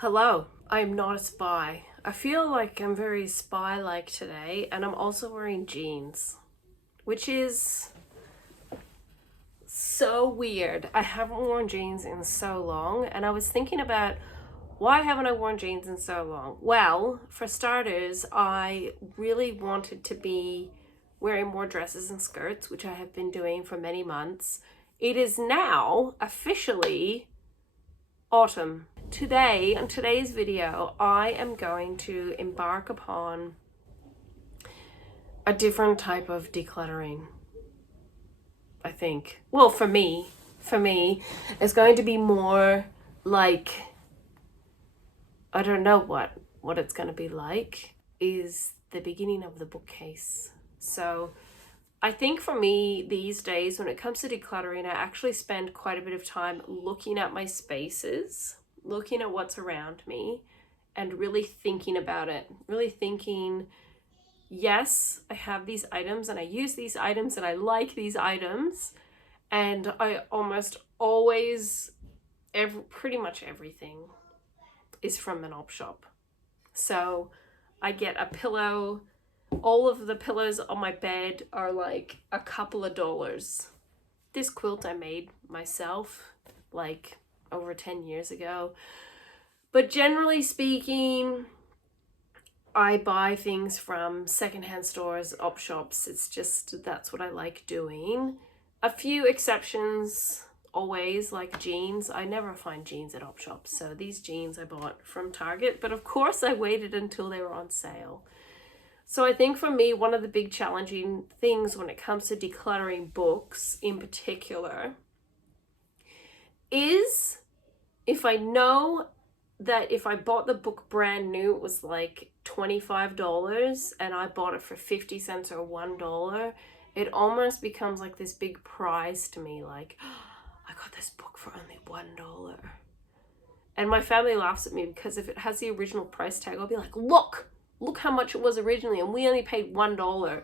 Hello, I'm not a spy. I feel like I'm very spy-like today, and I'm also wearing jeans, which is so weird. I haven't worn jeans in so long, and I was thinking about why haven't I worn jeans in so long? Well, for starters, I really wanted to be wearing more dresses and skirts, which I have been doing for many months. It is now officially autumn. Today, in today's video, I am going to embark upon a different type of decluttering, I think. Well, for me, it's going to be more like, I don't know what it's going to be like, is the beginning of the bookcase. So I think for me these days, when it comes to decluttering, I actually spend quite a bit of time looking at my spaces, looking at what's around me, and really thinking about it. Really thinking, yes, I have these items and I use these items and I like these items. And I almost always, pretty much everything is from an op shop. So I get a pillow. All of the pillows on my bed are like a couple of dollars. This quilt I made myself like over 10 years ago. But generally speaking, I buy things from secondhand stores, op shops. It's just, that's what I like doing. A few exceptions always, like jeans. I never find jeans at op shops. So these jeans I bought from Target, but of course I waited until they were on sale. So I think for me, one of the big challenging things when it comes to decluttering books in particular is if I know that if I bought the book brand new, it was like $25 and I bought it for 50 cents or $1, it almost becomes like this big prize to me. Like, oh, I got this book for only $1. And my family laughs at me because if it has the original price tag, I'll be like, look how much it was originally, and we only paid $1.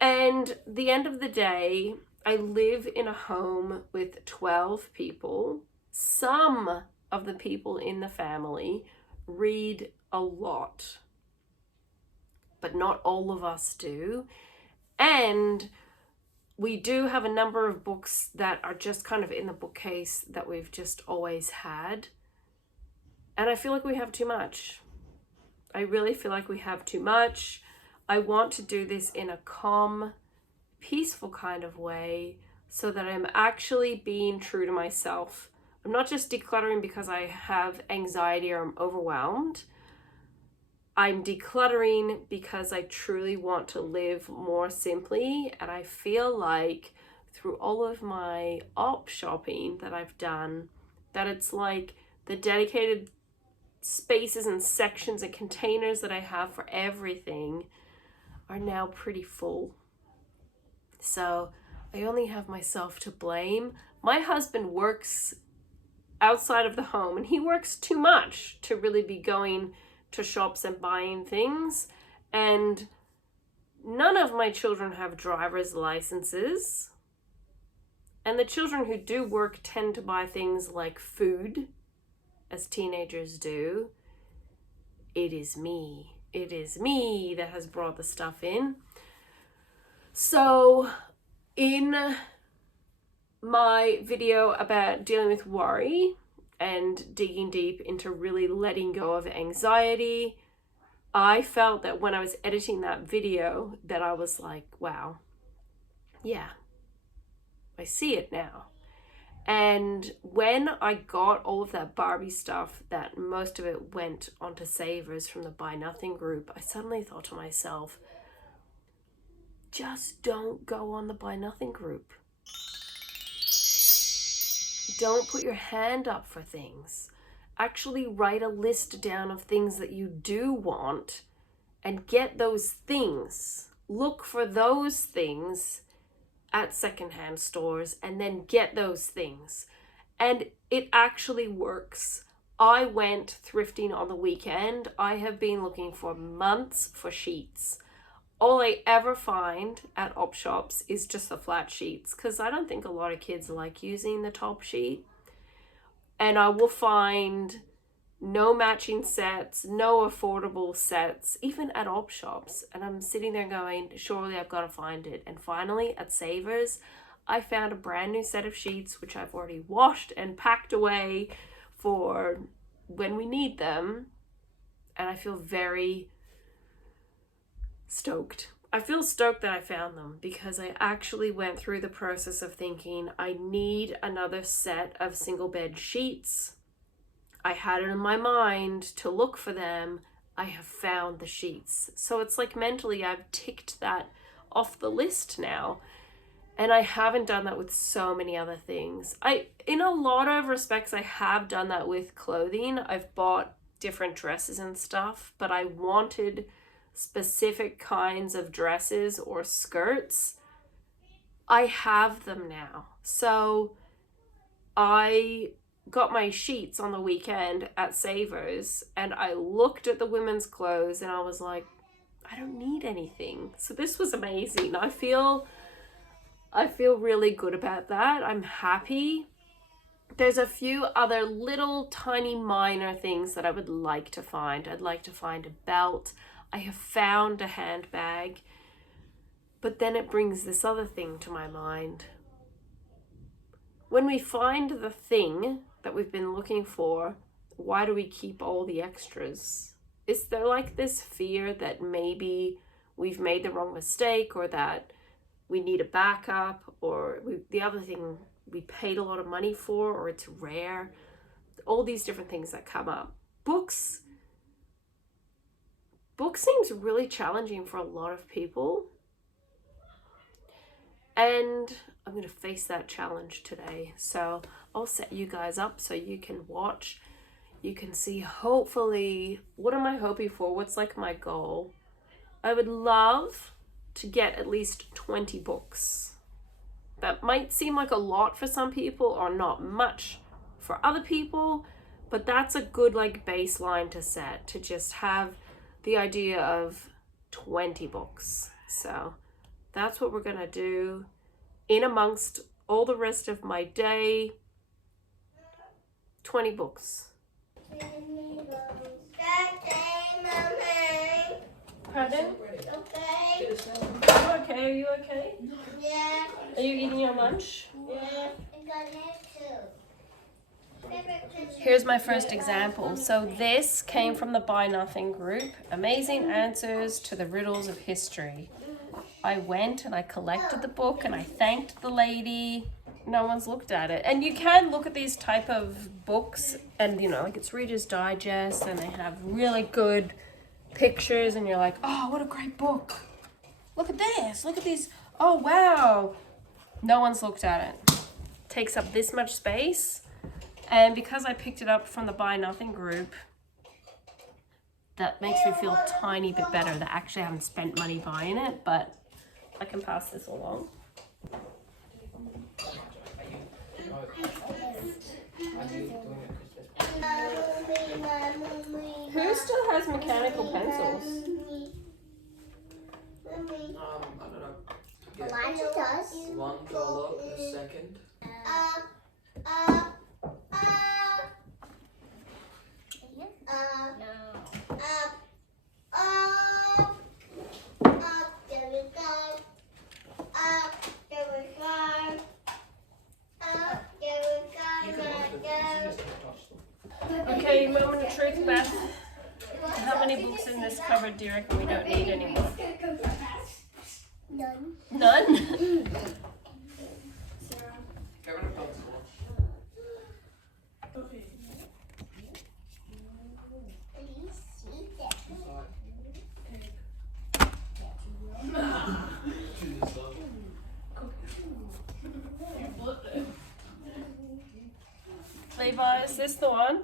And the end of the day, I live in a home with 12 people. Some of the people in the family read a lot, but not all of us do. And we do have a number of books that are just kind of in the bookcase that we've just always had. And I feel like we have too much. I really feel like we have too much. I want to do this in a calm, peaceful kind of way so that I'm actually being true to myself. I'm not just decluttering because I have anxiety or I'm overwhelmed. I'm decluttering because I truly want to live more simply, and I feel like through all of my op shopping that I've done, that it's like the dedicated spaces and sections and containers that I have for everything are now pretty full. So I only have myself to blame. My husband works outside of the home and he works too much to really be going to shops and buying things. And none of my children have driver's licenses. And the children who do work tend to buy things like food, as teenagers do. It is me that has brought the stuff in. So in my video about dealing with worry and digging deep into really letting go of anxiety, I felt that when I was editing that video that I was like, wow, yeah, I see it now. And when I got all of that Barbie stuff, that most of it went onto Savers from the Buy Nothing group, I suddenly thought to myself, just don't go on the Buy Nothing group. Don't put your hand up for things. Actually write a list down of things that you do want and get those things. Look for those things at secondhand stores and then get those things. And it actually works. I went thrifting on the weekend. I have been looking for months for sheets. All I ever find at op shops is just the flat sheets because I don't think a lot of kids like using the top sheet. And I will find no matching sets, no affordable sets, even at op shops. And I'm sitting there going, surely I've got to find it. And finally at Savers, I found a brand new set of sheets, which I've already washed and packed away for when we need them. And I feel very stoked. I feel stoked that I found them because I actually went through the process of thinking I need another set of single bed sheets. I had it in my mind to look for them. I have found the sheets. So it's like mentally I've ticked that off the list now. And I haven't done that with so many other things. In a lot of respects, I have done that with clothing. I've bought different dresses and stuff, but I wanted specific kinds of dresses or skirts. I have them now. So I got my sheets on the weekend at Savers and I looked at the women's clothes and I was like, I don't need anything. So this was amazing. I feel really good about that. I'm happy. There's a few other little tiny minor things that I would like to find. I'd like to find a belt. I have found a handbag. But then it brings this other thing to my mind. When we find the thing that we've been looking for, why do we keep all the extras? Is there like this fear that maybe we've made the wrong mistake, or that we need a backup, or the other thing we paid a lot of money for, or it's rare? All these different things that come up. Books seems really challenging for a lot of people. And I'm going to face that challenge today. So I'll set you guys up so you can watch. You can see, hopefully, what am I hoping for? What's like my goal? I would love to get at least 20 books. That might seem like a lot for some people or not much for other people, but that's a good like baseline to set, to just have the idea of 20 books. So that's what we're gonna do in amongst all the rest of my day. 20 books. Pardon? Okay. Okay, are you okay? Yeah. Are you eating your lunch? Yeah. Here's my first example. So this came from the Buy Nothing group. Amazing answers to the riddles of history. I went and I collected the book and I thanked the lady. No one's looked at it. And you can look at these type of books and, you know, like it's Reader's Digest and they have really good pictures and you're like, oh, what a great book. Look at this. Look at these. Oh, wow. No one's looked at it. Takes up this much space. And because I picked it up from the Buy Nothing group, that makes me feel a tiny bit better that I actually haven't spent money buying it, but I can pass this along. Who still has mechanical pencils? I don't know. Yeah. Elijah does. $1 a second. Okay, moment of truth, Beth. How many books in this cupboard do you reckon we don't need anymore? None. None? Levi, is this the one?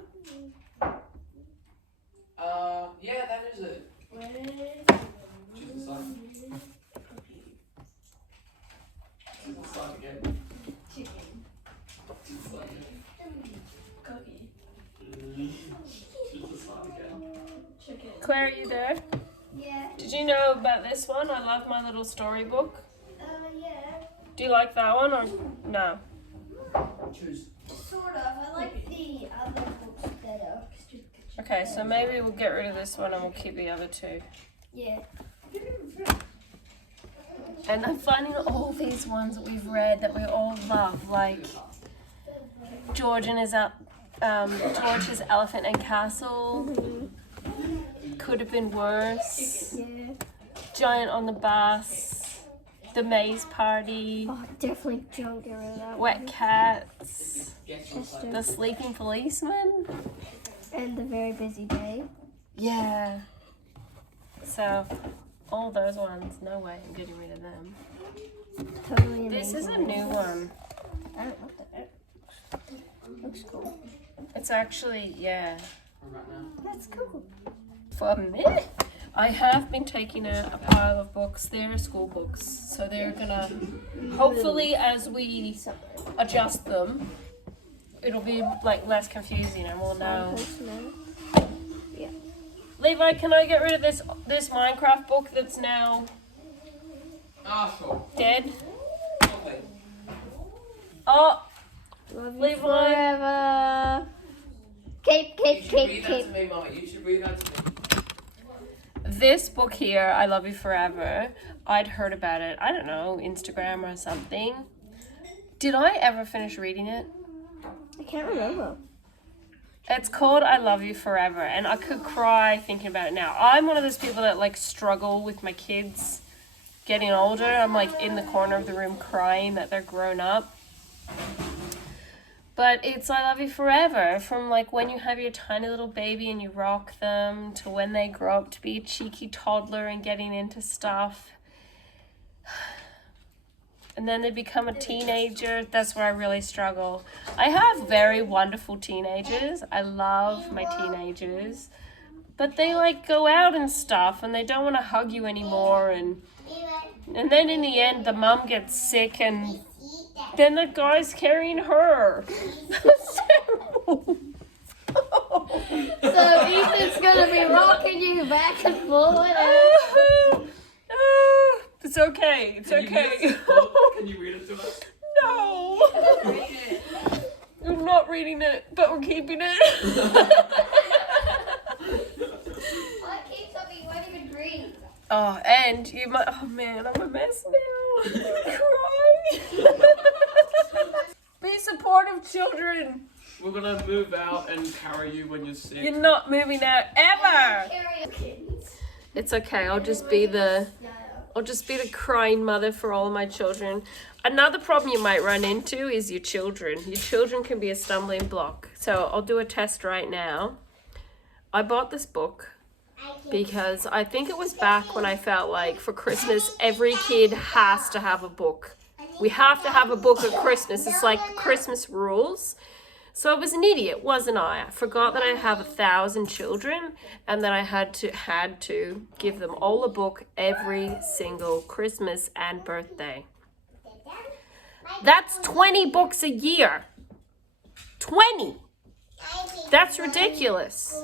Yeah, that is it. Choose the side. Choose the side again. Choose the side again. Choose the side again. Claire, are you there? Yeah. Did you know about this one? I love my little storybook. Yeah. Do you like that one or no? Choose. Sort of. I like the other books better. Okay, so maybe we'll get rid of this one and we'll keep the other two. Yeah. And I'm finding all these ones that we've read that we all love, like George's Elephant and Castle. Could have been worse. Yeah. Giant on the Bus. The Maze Party. Oh, definitely don't get rid of that Wet one. Cats. Chester. The Sleeping Policeman. And the Very Busy Day. Yeah. So, all those ones, no way I'm getting rid of them. Totally amazing. This is a new one. I don't know what that is. Looks cool. It's actually, yeah. Right now. That's cool. For me, I have been taking a pile of books. They're school books. So they're gonna, hopefully as we adjust them, it'll be like less confusing and we'll know. Yeah. Levi, can I get rid of this Minecraft book that's now Sure. dead? Okay. Oh, Love you Levi. forever. Cape. You should read that to me, Mama. You should read that to me. This book here, I Love You Forever, I'd heard about it, I don't know, Instagram or something. Did I ever finish reading it? I can't remember. It's called I Love You Forever, and I could cry thinking about it now. I'm one of those people that like struggle with my kids getting older. I'm like in the corner of the room crying that they're grown up. But it's I Love You Forever, from like when you have your tiny little baby and you rock them to when they grow up to be a cheeky toddler and getting into stuff. And then they become a teenager. That's where I really struggle. I have very wonderful teenagers. I love my teenagers. But they like go out and stuff and they don't want to hug you anymore. And then in the end, the mom gets sick and then the guy's carrying her. That's terrible. So Ethan's gonna be rocking you back and forth. It's okay. It's Can you read okay. this book? Can you read it to us? No. Read it. I'm not reading it, but we're keeping it. What keeps up? You won't even read. Oh, and you might. Oh man, I'm a mess now. I'm gonna cry. Be supportive, children. We're gonna move out and carry you when you're sick. You're not moving out ever. Kids. It's okay. I'll just be the crying mother for all of my children. Another problem you might run into is your children. Your children can be a stumbling block. So I'll do a test right now. I bought this book because I think it was back when I felt like for Christmas, every kid has to have a book. We have to have a book at Christmas. It's like Christmas rules. So I was an idiot, wasn't I? I forgot that I have 1,000 children and that I had to give them all a book every single Christmas and birthday. That's 20 books a year. 20. That's ridiculous.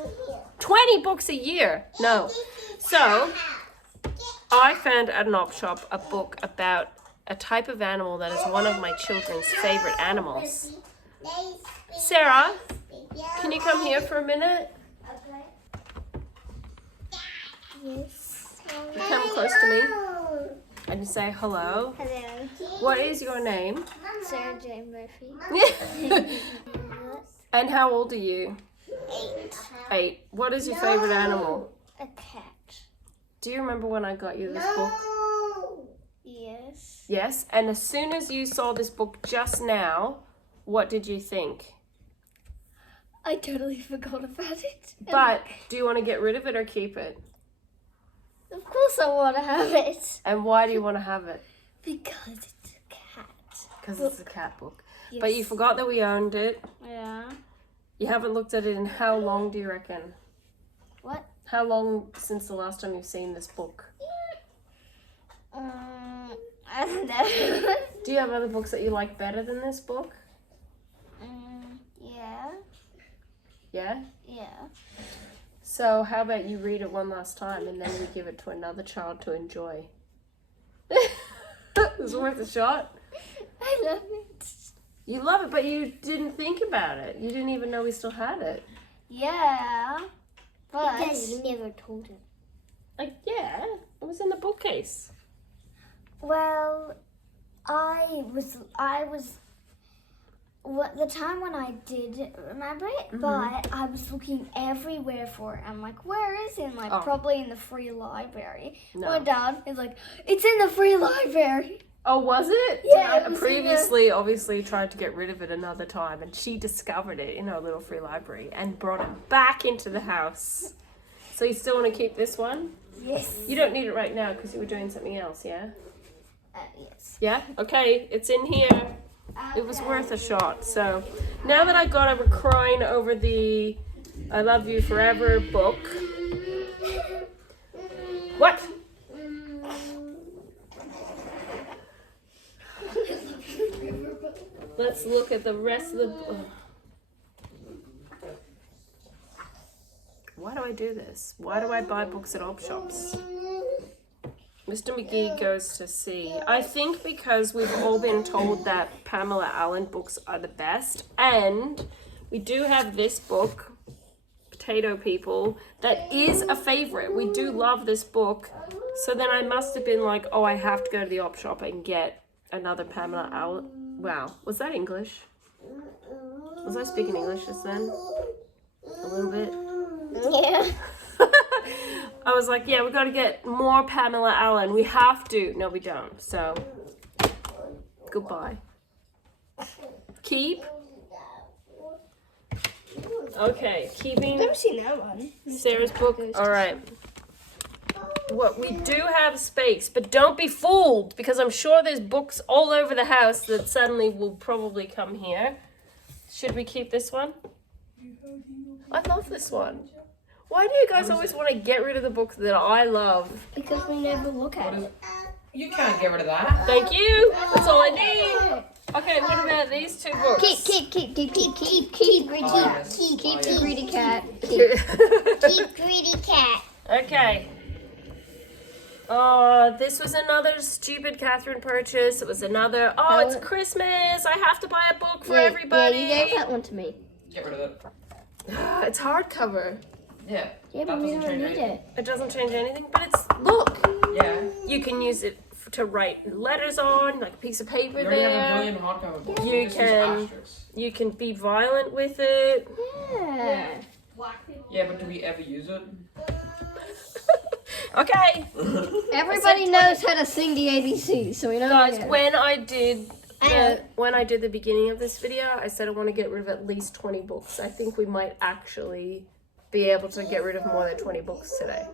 20 books a year. No. So I found at an op shop a book about a type of animal that is one of my children's favorite animals. Sarah, can you come here for a minute? Yes. You come close to me and say hello. Hello. What is your name? Sarah Jane Murphy. And how old are you? 8. What is your favorite animal? A cat. Do you remember when I got you this book? Yes. Yes. And as soon as you saw this book just now, what did you think? I totally forgot about it. But do you want to get rid of it or keep it? Of course I want to have it. And why do you want to have it? Because it's a cat. Because it's a cat book. Yes. But you forgot that we owned it. Yeah. You haven't looked at it in how long do you reckon? What? How long since the last time you've seen this book? I don't know. Do you have other books that you like better than this book? Yeah. Yeah? Yeah. So how about you read it one last time and then we give it to another child to enjoy? Is it worth a shot? I love it. You love it, but you didn't think about it. You didn't even know we still had it. Yeah. You never told him. Yeah, it was in the bookcase. Well, I was the time when I did remember it, but I was looking everywhere for it. I'm like, where is it? Like, probably in the free library. No. My dad is like, it's in the free library. Oh, was it? Yeah, I it was previously obviously tried to get rid of it another time, and she discovered it in her little free library and brought it back into the house. So you still want to keep this one? Yes. You don't need it right now because you were doing something else, yeah? Yes. Yeah? Okay, it's in here. It was worth a shot. So now that I got over crying over the I Love You Forever book. What? Let's look at the rest of the book. Why do I do this? Why do I buy books at op shops? Mr. McGee goes to sea. I think because we've all been told that Pamela Allen books are the best, and we do have this book, Potato People, that is a favorite. We do love this book. So then I must have been like, oh, I have to go to the op shop and get another Pamela Allen. Wow, was that English? Was I speaking English just then? A little bit? Yeah. I was like, yeah, we got to get more Pamela Allen. We have to. No, we don't. So, goodbye. Keep. Okay, keeping I've never seen that one. Sarah's book. All right. What we do have space, but don't be fooled because I'm sure there's books all over the house that suddenly will probably come here. Should we keep this one? I love this one. Why do you guys always want to get rid of the books that I love? Because we never look at it. You can't get rid of that. Thank you. That's all I need. Okay, what about these two books? Keep, greedy Oh, yes. keep, greedy cat. Keep, greedy cat. Okay. Oh, this was another stupid Katherine purchase. It was another, oh, it's Christmas. I have to buy a book for everybody. Yeah, you gave that one to me. Get rid of it. It's hardcover. Yeah. Yeah, but that we doesn't don't change need anything. it. It doesn't change anything, but it's, look. Yeah. You can use it to write letters on, like a piece of paper You already have a there. million hardcover books. You just can- use asterisks. You can be violent with it. Yeah. Yeah, but do we ever use it? Okay. Everybody knows how to sing the ABC, so we know. Guys, yeah. when I did I the beginning of this video, I said I want to get rid of at least 20 books. I think we might actually be able to get rid of more than 20 books today.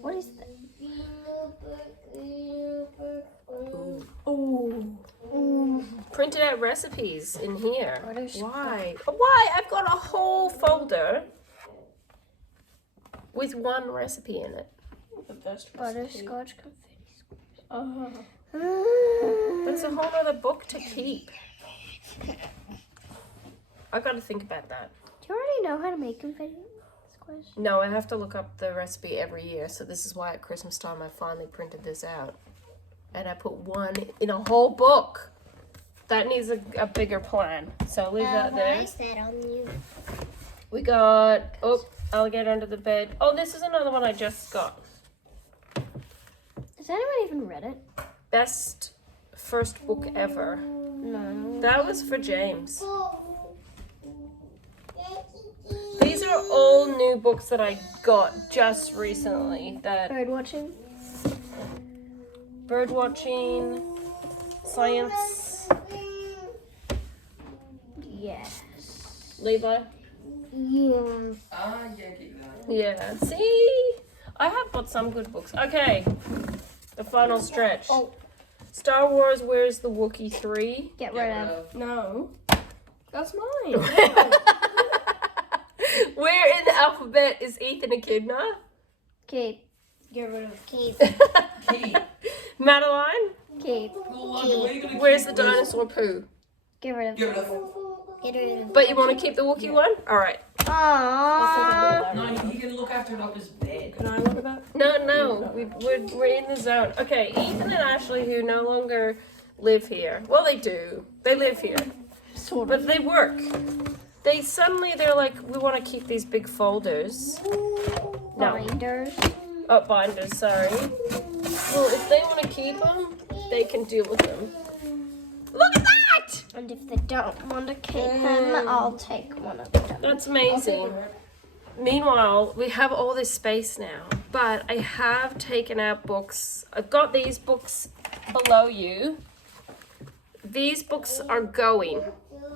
What is that? Ooh. Printed out recipes in here. Butterscotch. Why? Why? I've got a whole folder with one recipe in it. Butterscotch confetti. Oh. That's a whole other book to keep. I got to think about that. Do you already know how to make confetti squash? No, I have to look up the recipe every year, so this is why at Christmas time I finally printed this out. And I put one in a whole book. That needs a bigger plan. So leave that there. Why is that on you? We got, oh, Alligator Under the Bed. Oh, this is another one I just got. Has anyone even read it? Best first book ever. No. That was for James. These are all new books that I got just recently. That Bird watching? birdwatching, science, Yes. Levi. Yeah. Yeah, keep that. Yeah. See, I have bought some good books. Okay, the final stretch. Oh. Star Wars. Where's the Wookiee 3? Get rid of. No, that's mine. Where in the alphabet is Ethan Echidna? Keep. Get rid of. Keep. Keep. Madeline. Keep. Where's the dinosaur poo? Get rid of. Get rid of. Get rid of. But you want to keep the Wookiee one? All right. Aww. No, he can look after it up his bed. Can I look at that? No. We're in the zone. Okay, Ethan and Ashley, who no longer live here. Well, they do. They live here. Sort But they work. they're like, we want to keep these big folders. No. Binders. Oh, binders, sorry. Well, if they want to keep them, they can deal with them. Look at that! And if they don't want to keep them, I'll take one of them. That's amazing. Meanwhile, we have all this space now, but I have taken out books. I've got these books below you. These books are going.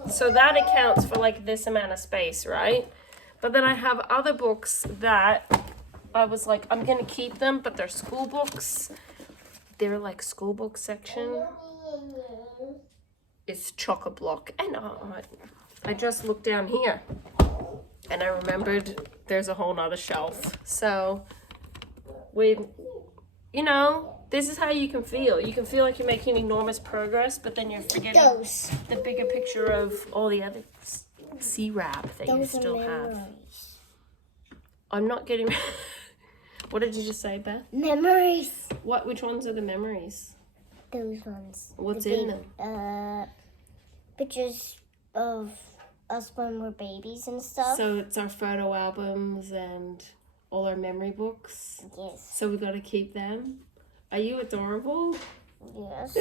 So that accounts for like this amount of space, right? But then I have other books that I was like, I'm going to keep them, but they're school books. They're like school book section. It's chock-a-block. And I just looked down here and I remembered there's a whole nother shelf. So you know, this is how you can feel. You can feel like you're making enormous progress, but then you're forgetting the bigger picture of all the other C-wrap that you still have. I'm not getting... What did you just say, Beth? Memories. Which ones are the memories? Those ones. What's in them? Pictures of us when we're babies and stuff. So it's our photo albums and all our memory books. Yes. So we got to keep them. Are you adorable? Yes.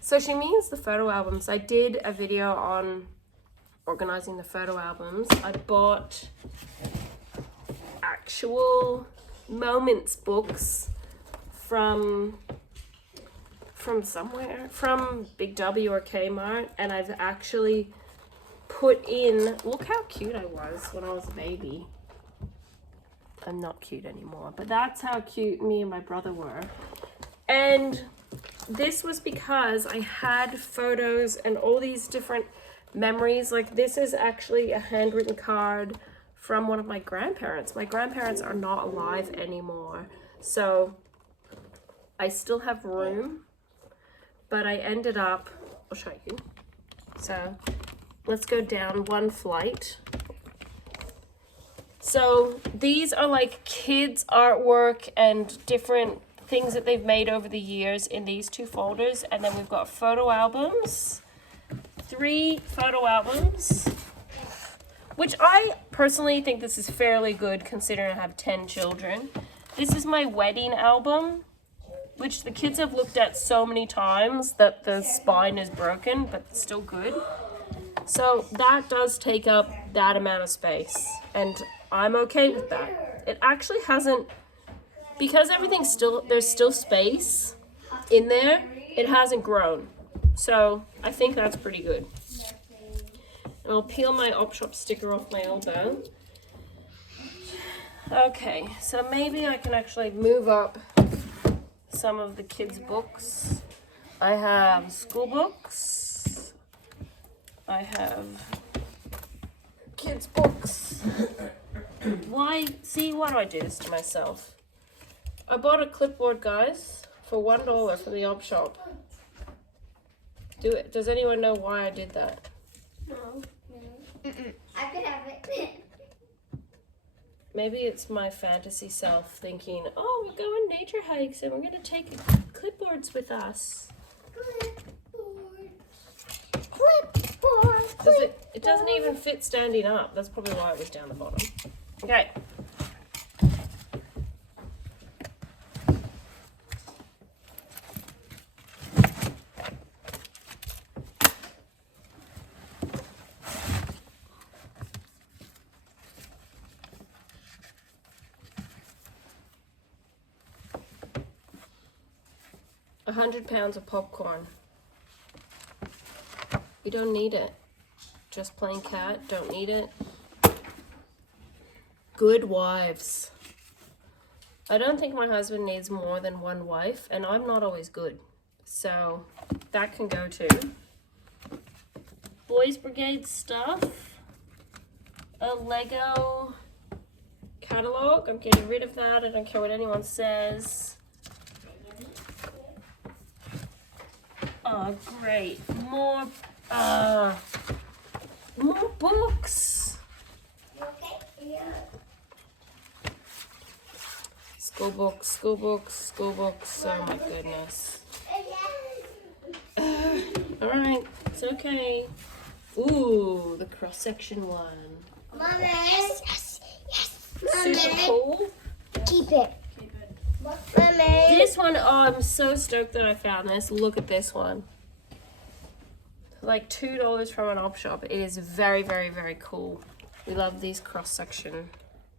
So she means the photo albums. I did a video on organizing the photo albums. I bought actual moments books from somewhere, from Big W or Kmart, and I've actually put in, look how cute I was when I was a baby. I'm not cute anymore, but that's how cute me and my brother were. And this was because I had photos and all these different memories. Like this is actually a handwritten card from one of my grandparents. My grandparents are not alive anymore, so I still have room, but I ended up, I'll show you. So let's go down one flight. So these are like kids' artwork and different things that they've made over the years in these two folders. And then we've got photo albums, 3 photo albums, which I personally think this is fairly good considering I have 10 children. This is my wedding album, which the kids have looked at so many times that the spine is broken, but it's still good. So that does take up that amount of space, and I'm okay with that. It actually hasn't, because everything's still, there's still space in there, it hasn't grown. So I think that's pretty good. And I'll peel my Op Shop sticker off my elbow. Okay, so maybe I can actually move up some of the kids' books. I have school books. I have kids' books. Why do I do this to myself? I bought a clipboard, guys, for $1 from the Op Shop. Does anyone know why I did that? No. I could have it. Maybe it's my fantasy self thinking, oh, we're going nature hikes and we're going to take clipboards with us. Clipboard. It doesn't even fit standing up. That's probably why it was down the bottom. Okay. £100 of popcorn. You don't need it. Just plain cat, don't need it. Good wives. I don't think my husband needs more than one wife, and I'm not always good. So that can go too. Boys Brigade stuff. A Lego catalog. I'm getting rid of that. I don't care what anyone says. Oh, great. More books. School books. Oh my goodness. All right, it's okay. Ooh, the cross-section one. Mommy. Yes. Super cool. Keep it. Mommy. This one, oh, I'm so stoked that I found this. Look at this one. Like $2 from an op shop. It is very, very, very cool. We love these cross-section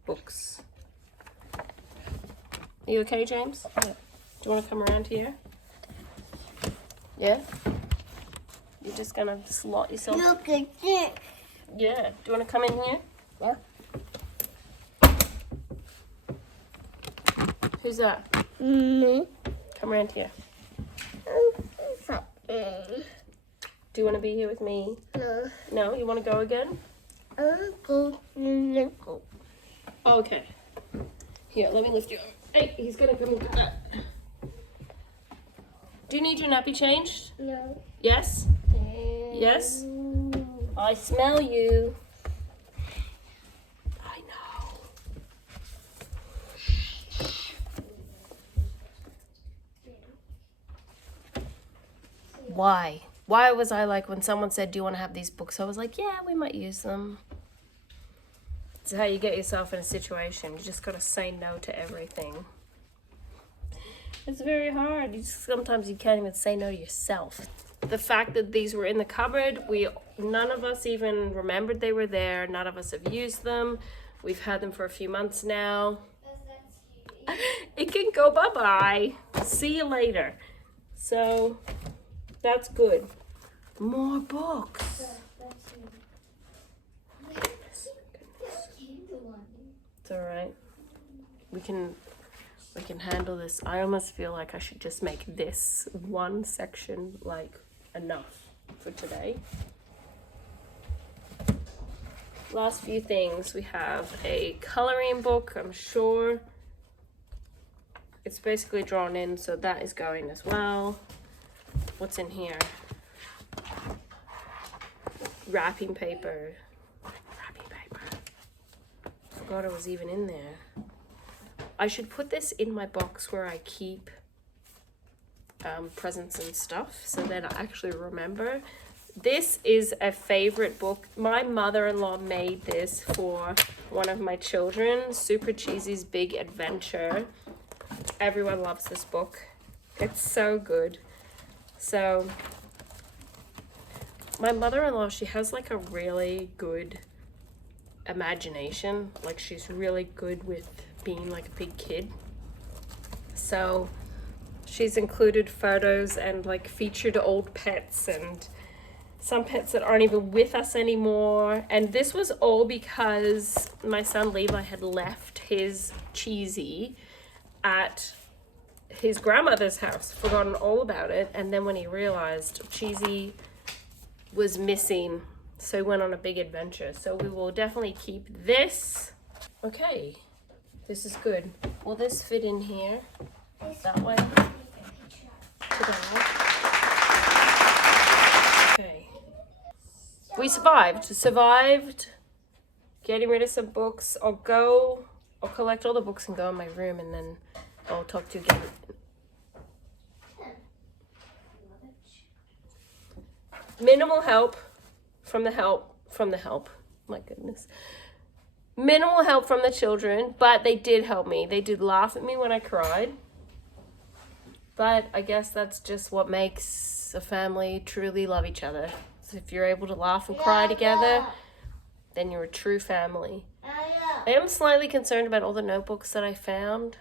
books. Are you okay, James? Yeah. Do you want to come around here? Yeah? You're just gonna slot yourself. Look at this. Yeah. Do you want to come in here? Yeah. Who's that? Me. Come around here. Do you want to be here with me? No. No? You want to go again? Okay. Here, let me lift you up. Hey, he's gonna come with that. Do you need your nappy changed? No. Yes? Yes? I smell you. I know. Why? Why was I like, when someone said, do you want to have these books? I was like, yeah, we might use them. It's how you get yourself in a situation. You just got to say no to everything. It's very hard. Sometimes you can't even say no to yourself. The fact that these were in the cupboard, none of us even remembered they were there. None of us have used them. We've had them for a few months now. It can go bye-bye. See you later. So that's good. More books. It's all right. We can handle this. I almost feel like I should just make this one section like enough for today. Last few things. We have a coloring book, I'm sure. It's basically drawn in, so that is going as well. What's in here? Wrapping paper. Forgot it was even in there. I should put this in my box where I keep presents and stuff, so then I actually remember. This is a favorite book. My mother-in-law made this for one of my children, Super Cheesy's Big Adventure. Everyone loves this book. It's so good. So my mother-in-law, she has like a really good imagination. Like, she's really good with being like a big kid. So she's included photos and like featured old pets and some pets that aren't even with us anymore. And this was all because my son Levi had left his Cheesy at his grandmother's house, forgotten all about it, and then when he realized Cheesy was missing, so he went on a big adventure. So we will definitely keep this. Okay, this is good. Will this fit in here? That way? Okay. We survived getting rid of some books. I'll collect all the books and go in my room, and then I'll talk to you again. Minimal help from the help. My goodness. Minimal help from the children, but they did help me. They did laugh at me when I cried. But I guess that's just what makes a family truly love each other. So if you're able to laugh and cry together, then you're a true family. I am slightly concerned about all the notebooks that I found.